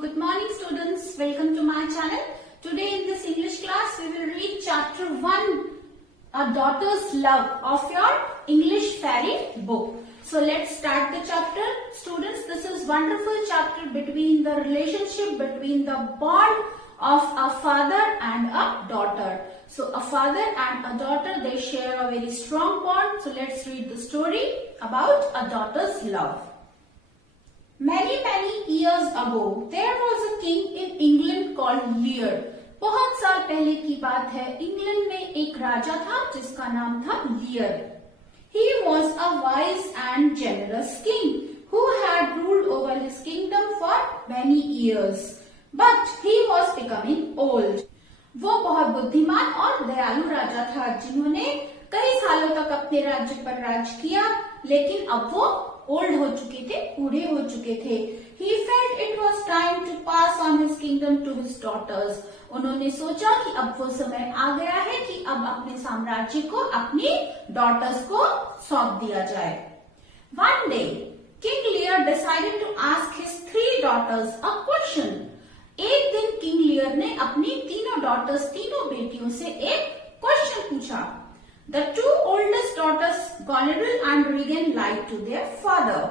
good morning students. Welcome to my channel. Today in this English class we will read chapter 1, A Daughter's Love of your English fairy book. So let's start the chapter. Students, this is wonderful chapter between the relationship between the bond of a father and a daughter. So a father and a daughter, they share a very strong bond. So let's read the story about a daughter's love. Many years ago, there was a king in England called Lear. बहुत साल पहले की बात है, England में एक राजा था जिसका नाम था लियर. He was a wise and generous king who had ruled over his kingdom for many years. But he was becoming old. वो बहुत बुद्धिमान और दयालु राजा था जिन्होंने कई सालों तक अपने राज्य पर राज किया, लेकिन अब वो ओल्ड हो चुके थे, बूढ़े हो चुके थे. He felt it was time to pass on his kingdom to his daughters. उन्होंने सोचा कि अब वो समय आ गया है कि अब अपने साम्राज्य को अपनी डॉटर्स को सौंप दिया जाए. One day, King Lear decided to ask his 3 daughters a question. एक दिन किंग लियर ने अपनी तीनों डॉटर्स, तीनों बेटियों से एक क्वेश्चन पूछा. The 2 oldest daughters, Goneril and Regan, lied to their father.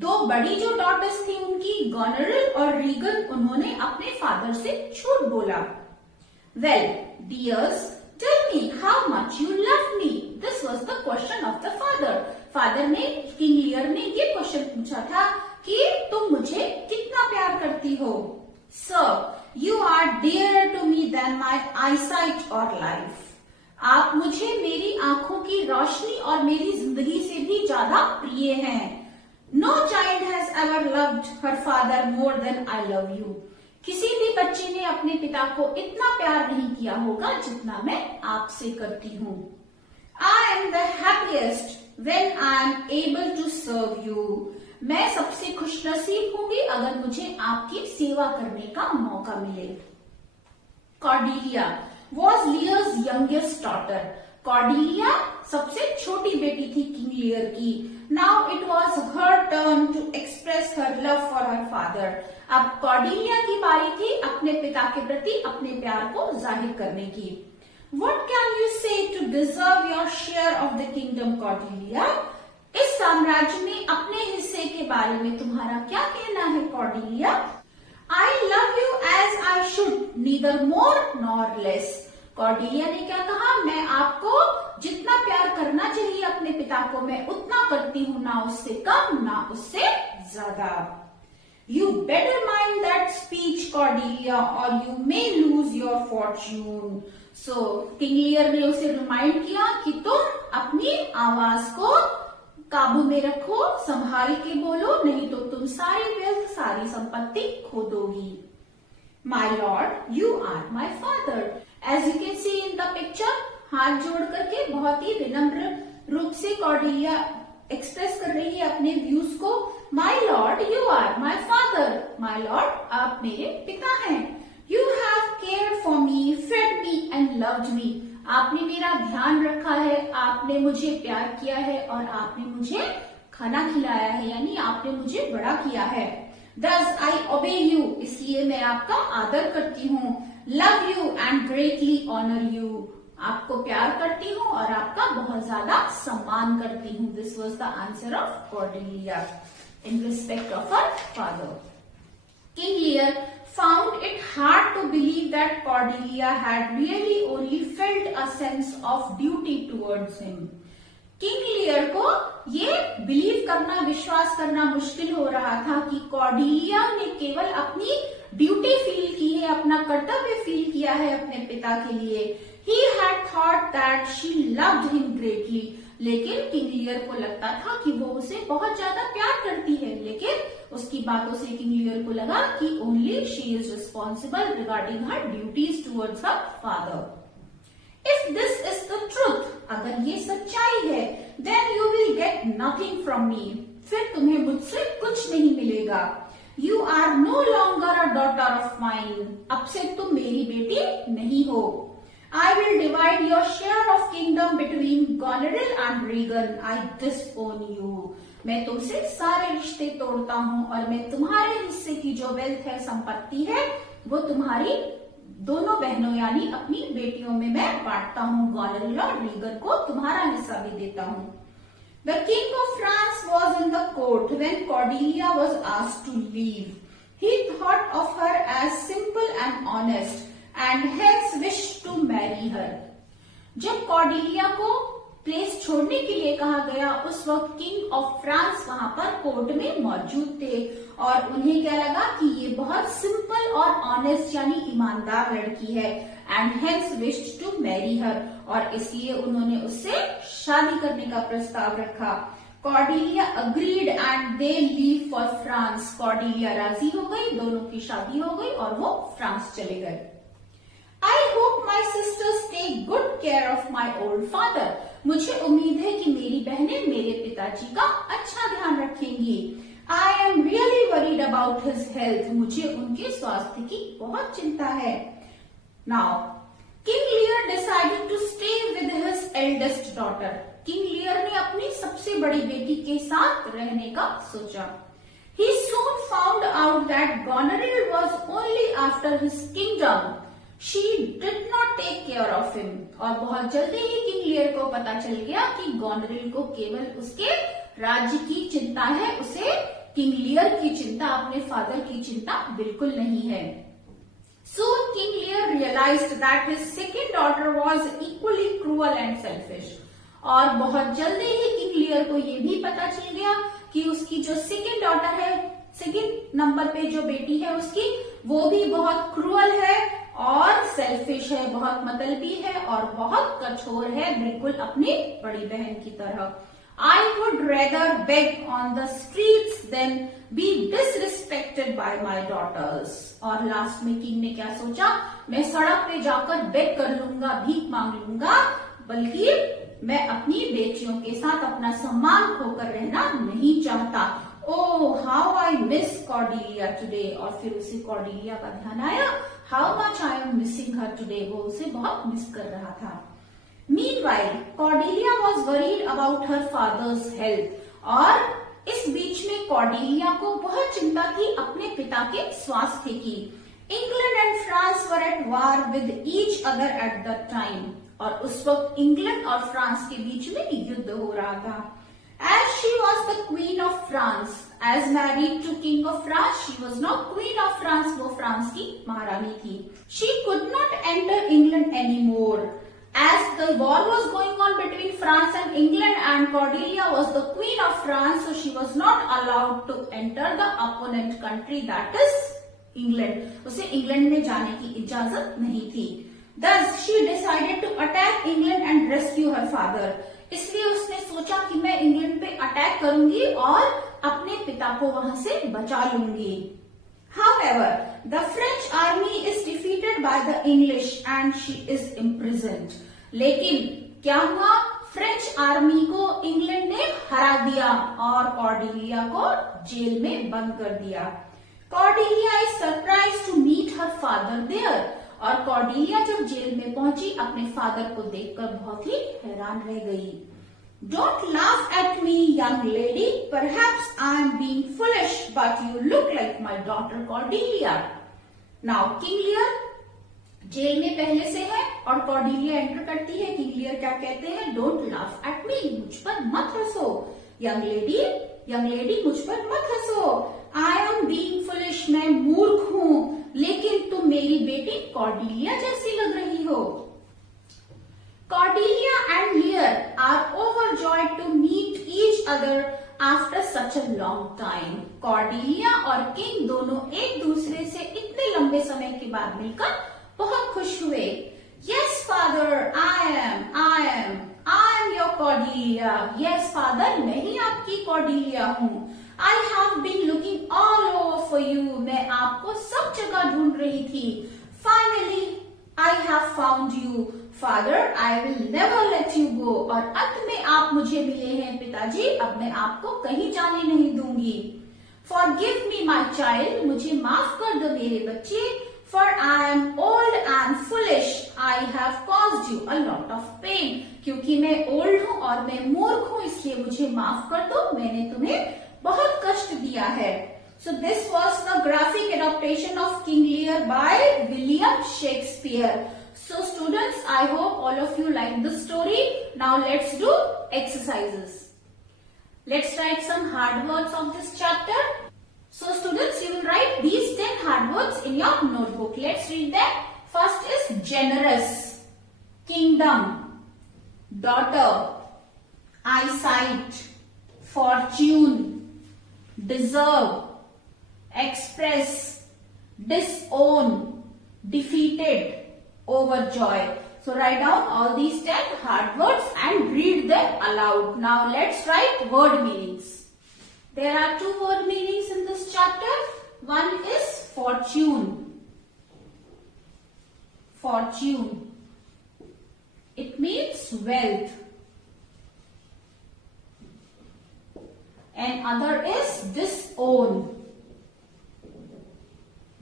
2 बड़ी जो डॉटर्स थी उनकी, गोनेरिल और रीगन, उन्होंने अपने फादर से झूठ बोला. Well, dears, tell me how much you love me. This was the question of the father. Father ने, किंग लियर ने ये क्वेश्चन पूछा था कि तुम मुझे कितना प्यार करती हो. Sir, you are dearer to me than my eyesight or life. आप मुझे मेरी आंखों की रोशनी और मेरी जिंदगी से भी ज्यादा प्रिय हैं. No child has ever loved her father more than I love you. किसी भी बच्चे ने अपने पिता को इतना प्यार नहीं किया होगा जितना मैं आपसे करती हूँ. I am the happiest when I am able to serve you. मैं सबसे खुशनसीब होंगी अगर मुझे आपकी सेवा करने का मौका मिले. Cordelia was Lear's youngest daughter. Cordelia सबसे छोटी बेटी थी किंग लियर की. Now it was her turn to express her love for her father. अब कॉर्डेलिया की बारी थी अपने पिता के प्रति अपने प्यार को जाहिर करने की. What can you say to deserve your share of the kingdom, Cordelia? इस साम्राज्य में अपने हिस्से के बारे में तुम्हारा क्या कहना है, Cordelia? I love you as I should, neither more nor less. Cordelia ने क्या कहा? मैं आपको जितना प्यार करना चाहिए अपने पिता को, मैं उतना करती हूँ, ना उससे कम ना उससे ज्यादा. You better mind that speech, Cordelia, or you may lose your fortune. So, King Lear ने उसे रिमाइंड किया कि तुम अपनी आवाज को काबू में रखो, संभाल के बोलो, नहीं तो तुम सारी वेल्थ, सारी संपत्ति खो दोगी. My lord, you are my father. As you can see in the picture, हाथ जोड़ करके बहुत ही विनम्र रूप से कॉर्डेलिया एक्सप्रेस कर रही है अपने व्यूज को. My lord, you are my father. My lord, आप मेरे पिता हैं. You have cared for me, fed me and loved me. आपने मेरा ध्यान रखा है, आपने मुझे प्यार किया है और आपने मुझे खाना खिलाया है, यानी आपने मुझे बड़ा किया है. Thus I obey you. इसलिए मैं आपका आदर करती हूँ. Love you and greatly honor you. आपको प्यार करती हूँ और आपका बहुत ज्यादा सम्मान करती हूँ. This was the answer of Cordelia in respect of her father. King Lear found it hard to believe that Cordelia had really only felt a sense of duty towards him. King Lear को ये believe करना, विश्वास करना मुश्किल हो रहा था कि कॉर्डेलिया ने केवल अपनी ड्यूटी फील की है, अपना कर्तव्य फील किया है अपने पिता के लिए. He had thought that she loved him greatly. लेकिन किंग लियर को लगता था कि वो उसे बहुत ज्यादा प्यार करती है, लेकिन उसकी बातों से किंग लियर को लगा कि only she is responsible regarding her duties towards her father. If this is the truth, अगर ये सच्चाई है, then you will get nothing from me. फिर तुम्हें मुझसे कुछ नहीं मिलेगा. You are no longer a daughter of mine. अब से तुम मेरी बेटी नहीं हो. I will divide your share of kingdom between Goneril and Regan. I disown you. मैं तुमसे सारे रिश्ते तोड़ता हूँ और मैं तुम्हारे हिस्से की की जो वेल्थ है, संपत्ति है, वो तुम्हारी दोनों बहनों यानी अपनी बेटियों में मैं बांटता हूँ। गोनरिला और रीगर को तुम्हारा हिस्सा भी देता हूँ। The king of France was in the court when Cordelia was asked to leave. He thought of her as simple and honest and hence wished to marry her. जब कॉर्डेलिया को प्लेस छोड़ने के लिए कहा गया, उस वक्त किंग ऑफ फ्रांस वहां पर कोर्ट में मौजूद थे और उन्हें क्या लगा कि ये बहुत सिंपल और ऑनेस्ट यानी ईमानदार लड़की है and hence wished to marry her, और इसलिए उन्होंने उससे शादी करने का प्रस्ताव रखा। Cordelia agreed and they leave for France. Cordelia राजी हो गई, दोनों की शादी हो गई और वो फ्रांस चले गए। I hope my sisters take good care of my old father. मुझे उम्मीद है कि मेरी बहनें मेरे पिताजी का अच्छा ध्यान रखेंगी। I am really worried about his health. मुझे उनके स्वास्थ्य की बहुत चिंता है। Now, King Lear decided to stay with his eldest daughter. King Lear ने अपनी सबसे बड़ी बेटी के साथ रहने का सोचा। He soon found out that Goneril was only after his kingdom. She did not take care of him. और बहुत जल्दी ही किंग लियर को पता चल गया कि गोनरिल को केवल उसके राज्य की चिंता है, उसे किंग लियर की चिंता, अपने फादर की चिंता बिल्कुल नहीं है। Soon King Lear realized that his second daughter was equally cruel and selfish. और बहुत जल्दी ही किंग लियर को ये भी पता चल गया कि उसकी जो सेकेंड डॉटर है, सेकेंड नंबर पे जो बेटी है उसकी, वो भी बहुत क्रूअल है और सेल्फिश है, बहुत मतलबी है और बहुत कठोर है, बिल्कुल अपनी बड़ी बहन की तरह। I would rather beg on the streets than be disrespected by my daughters. और लास्ट में किंग ने क्या सोचा, मैं सड़क पे जाकर बेग कर लूंगा, भीख मांग लूंगा, बल्कि मैं अपनी बेटियों के साथ अपना सम्मान खोकर रहना नहीं चाहता। Oh, how I miss Cordelia today. और फिर उसे कॉर्डेलिया का ध्यान आया, how much I am missing her today. वो उसे बहुत मिस कर रहा था। Meanwhile, Cordelia was worried about her father's health. और इस बीच में कॉर्डेलिया को बहुत चिंता थी अपने पिता के स्वास्थ्य की। England and France were at war with each other at that time. और उस वक्त इंग्लैंड और फ्रांस के बीच में युद्ध हो रहा था। As she was the queen of France, as married to king of France, she was not queen of France. वो फ्रांस की महारानी थी। She could not enter England anymore. As the war was going on between France and England, and Cordelia was the queen of France, so she was not allowed to enter the opponent country, that is England. उसे England में जाने की इजाजत नहीं थी। Thus, she decided to attack England and rescue her father. इसलिए उसने सोचा कि मैं इंग्लैंड पे अटैक करूंगी और अपने पिता को वहां से बचा लूंगी। However, the French army is defeated by the English and she is imprisoned. लेकिन क्या हुआ, फ्रेंच आर्मी को इंग्लैंड ने हरा दिया और कॉर्डेलिया को जेल में बंद कर दिया। Cordelia is surprised to meet her father there. और कॉर्डेलिया जब जेल में पहुंची, अपने फादर को देखकर बहुत ही हैरान रह गई। Don't laugh at me, young lady. Perhaps I am being foolish, but you look like my daughter Cordelia. Now, King Lear जेल में पहले से है और कॉर्डेलिया एंटर करती है। किंग लियर क्या कहते हैं, डोंट लाफ एट मी, मुझ पर मत हंसो। यंग लेडी मुझ पर मत हंसो। आई एम बीइंग फुलिश, मैं मूर्ख हूँ, लेकिन तुम मेरी बेटी कॉर्डेलिया जैसी लग रही हो। Cordelia and Lear are overjoyed to meet each other after such a long time. Cordelia और किंग दोनों एक दूसरे से इतने लंबे समय के बाद मिलकर बहुत खुश हुए। Yes, father, I am your Cordelia. Yes, father, मैं ही आपकी कॉर्डेलिया हूँ। I have been looking all over for you. मैं आपको सब जगह ढूंढ रही थी। Finally, I have found you. Father, I will never let you go. और अंत में आप मुझे मिले हैं पिताजी, अब मैं आपको कहीं जाने नहीं दूंगी। Forgive me, my child. मुझे माफ कर दो मेरे बच्चे। For I am old and foolish. I have caused you a lot of pain. क्योंकि मैं ओल्ड हूँ और मैं मूर्ख हूँ, इसलिए मुझे माफ कर दो, मैंने तुम्हें बहुत कष्ट दिया है। So this was the graphic William Shakespeare. So students, I hope all of you like this story. Now let's do exercises. Let's write some hard words of this chapter. So students, you will write these 10 hard words in your notebook. Let's read them. First is generous, kingdom, daughter, eyesight, fortune, deserve, express, disown, defeated, overjoy. So write down all these 10 hard words and read them aloud. Now let's write word meanings. There are 2 word meanings in this chapter. One is fortune. Fortune. It means wealth. And other is disown.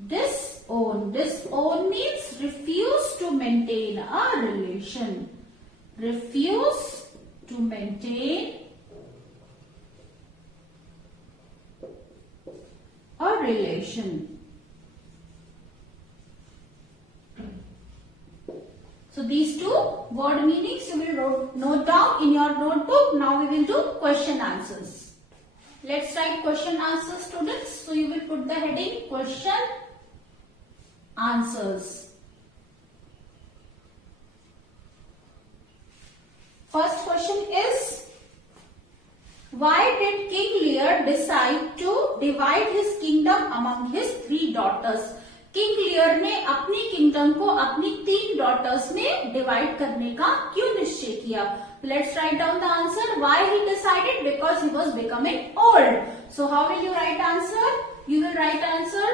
Disown. Disown means refuse to maintain a relation. Refuse to maintain a relation. So these 2 word meanings you will note down in your notebook. Now we will do question answers. Let's write question answers, students. So you will put the heading question answers. First question is, why did King Lear decide to divide his kingdom among his 3 daughters? King Lear ने अपनी kingdom को अपनी 3 daughters में divide करने का क्यों निश्चय किया? Let's write down the answer. Why he decided? Because he was becoming old. So how will you right answer? You will write answer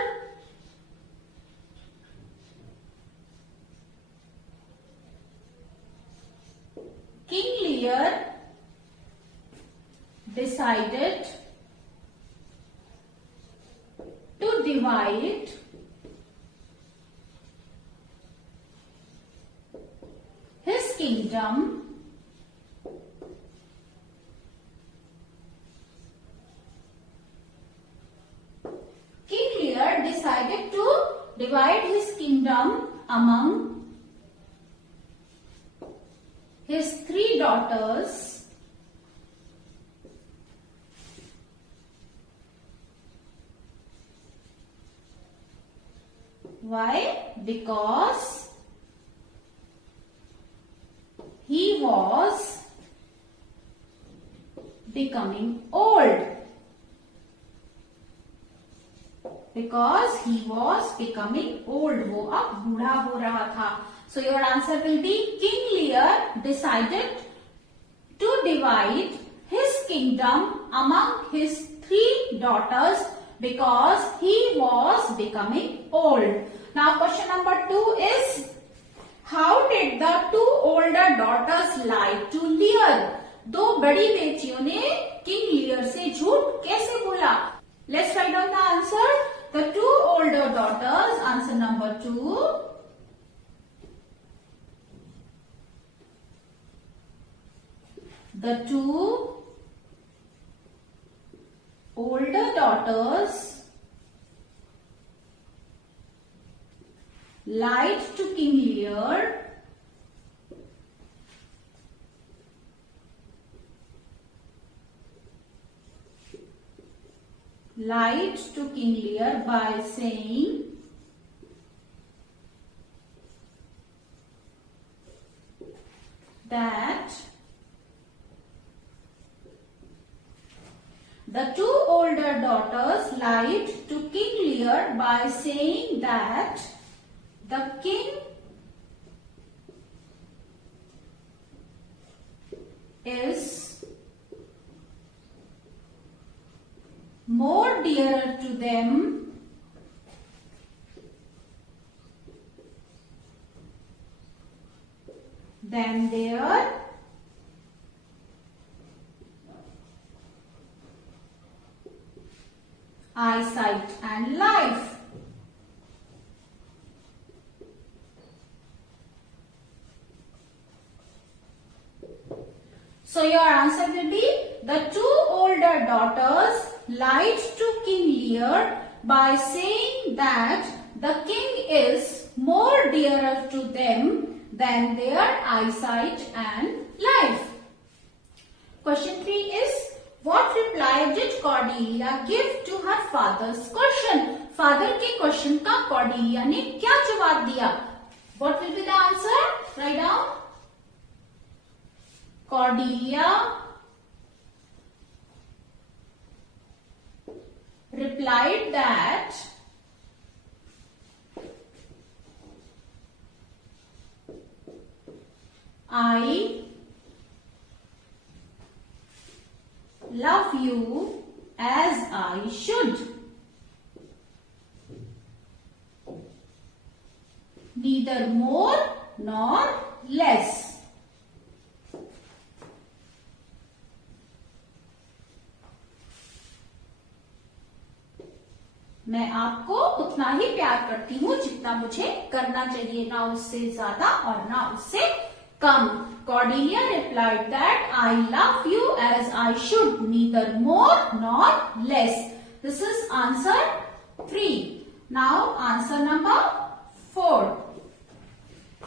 King Lear decided to divide his kingdom King Lear decided to divide his kingdom among his 3 daughters why? Because he was becoming old. Because he was becoming old. वो अब बूढ़ा हो रहा था. So your answer will be King Lear decided to divide his kingdom among his 3 daughters because he was becoming old. Now question number 2 is, how did the 2 older daughters lie to Lear? 2 बड़ी बेटियों ने King Lear से झूठ कैसे बोला? Let's write down the answer. The 2 older daughters, answer number 2. The 2 older daughters lied to King Lear by saying that the 2 older daughters lied to King Lear by saying that the king is more dearer to them than their eyesight and life. So your answer will be the 2 older daughters lied to King Lear by saying that the king is more dearer to them than their eyesight and life. Question 3 is, what reply did Cordelia give to her father's question? Father के question का Cordelia ने क्या जवाब दिया? What will be the answer? Write down. Cordelia replied that I love you as I should. Neither more nor less. मैं आपको उतना ही प्यार करती हूँ जितना मुझे करना चाहिए, ना उससे ज्यादा और ना उससे कम. Cordelia replied that I love you as I should, neither more nor less. This is answer 3. Now answer number 4.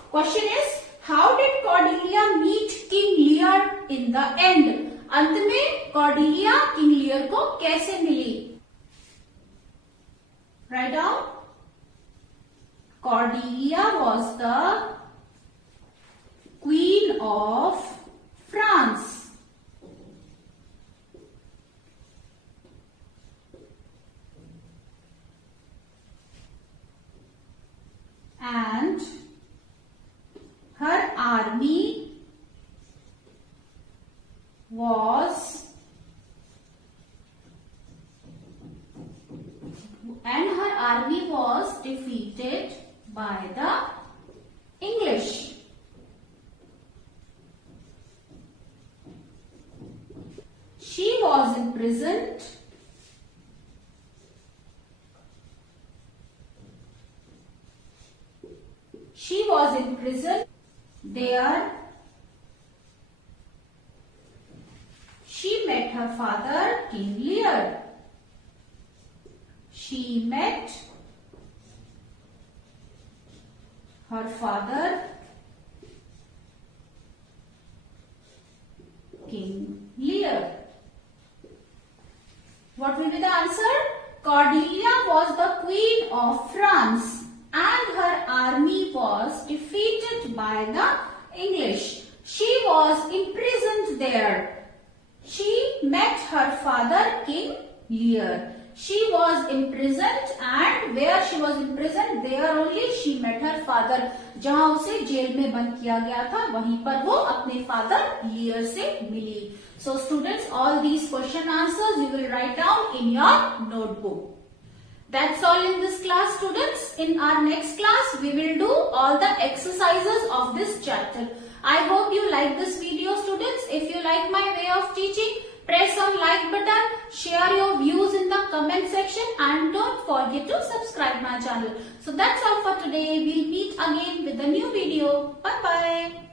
Question is, how did Cordelia meet King Lear in the end? अंत में Cordelia King Lear को कैसे मिली? Write down. Cordelia was the Queen of France. And her army was defeated by the English. She was imprisoned there. She met her father, King Lear. She met her father, King Lear. What will be the answer? Cordelia was the Queen of France and her army was defeated by the English. She was imprisoned there. She met her father, King Lear. She was imprisoned, and where she was imprisoned, there only she met her father. जहां उसे jail में बंद किया गया था, वहीं पर वो अपने फादर लियर से मिली. So students, all these question answers you will write down in your notebook. That's all in this class, students. In our next class, we will do all the exercises of this chapter. I hope you like this video, students. If you like my way of teaching, press on like button, share your views in the comment section, and don't forget to subscribe my channel. So that's all for today. We'll meet again with a new video. Bye bye.